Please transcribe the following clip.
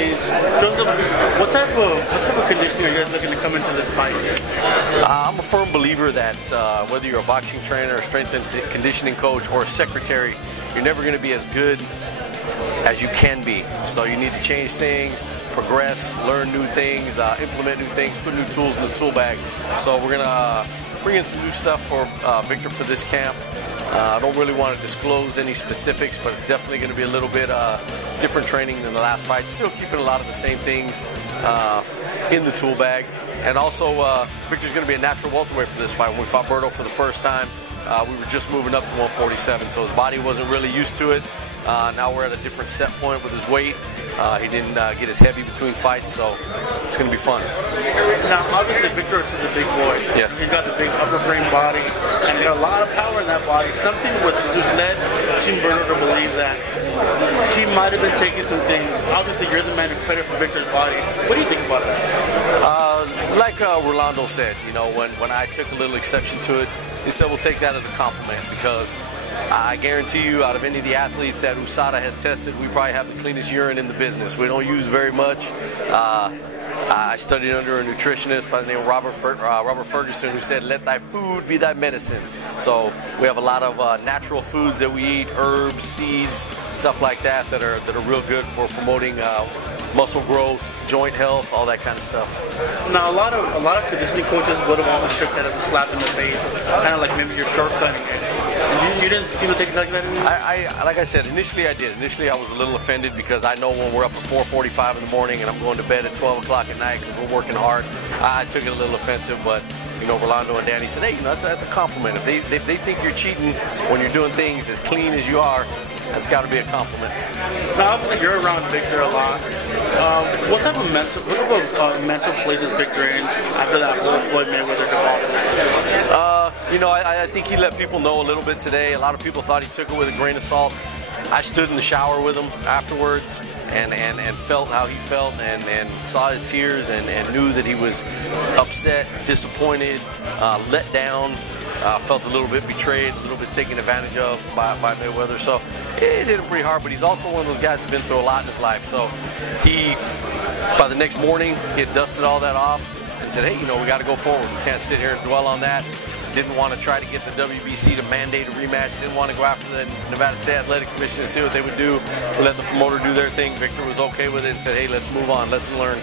Ortiz. What type of conditioning are you guys looking to come into this fight? I'm a firm believer that whether you're a boxing trainer, a strength and conditioning coach, or a secretary, you're never going to be as good as you can be. So you need to change things, progress, learn new things, implement new things, put new tools in the tool bag. So we're going to bring in some new stuff for Victor for this camp. I don't really want to disclose any specifics, but it's definitely going to be a little bit different training than the last fight. Still keeping a lot of the same things in the tool bag. And also, Victor's going to be a natural welterweight for this fight. When we fought Berto for the first time, we were just moving up to 147, so his body wasn't really used to it. Now we're at a different set point with his weight. He didn't get as heavy between fights, so it's going to be fun. Now, obviously, Victor Ortiz is a big boy. Yes. He's got the big upper frame body, and he's got a lot of power in that body. Something which led Team Berto to believe that he might have been taking some things. Obviously, you're the man to credit for Victor's body. What do you think about that? Like Rolando said, you know, when I took a little exception to it, he said we'll take that as a compliment, because I guarantee you, out of any of the athletes that USADA has tested, we probably have the cleanest urine in the business. We don't use very much. I studied under a nutritionist by the name of Robert Ferguson, who said, "Let thy food be thy medicine." So we have a lot of natural foods that we eat, herbs, seeds, stuff like that are real good for promoting muscle growth, joint health, all that kind of stuff. Now, a lot of conditioning coaches would have almost took that as a slap in the face, kind of like maybe you're shortcutting it. You didn't seem to take it like that anymore? Like I said, initially I did. Initially I was a little offended, because I know when we're up at 4:45 in the morning and I'm going to bed at 12 o'clock at night because we're working hard, I took it a little offensive. But you know, Rolando and Danny said, hey, you know, that's a compliment. If they think you're cheating when you're doing things as clean as you are, that's got to be a compliment. Now, obviously, you're around Victor a lot. What type of mental place is Victor in after that whole Floyd Mayweather debacle? You know, I think he let people know a little bit today. A lot of people thought he took it with a grain of salt. I stood in the shower with him afterwards and felt how he felt, and saw his tears and knew that he was upset, disappointed, let down. Felt a little bit betrayed, a little bit taken advantage of by Mayweather. So it hit him pretty hard, but he's also one of those guys that's been through a lot in his life. So he, by the next morning, he had dusted all that off and said, hey, you know, we got to go forward. We can't sit here and dwell on that. Didn't want to try to get the WBC to mandate a rematch. Didn't want to go after the Nevada State Athletic Commission and see what they would do. We let the promoter do their thing. Victor was okay with it and said, hey, let's move on. Lesson learned.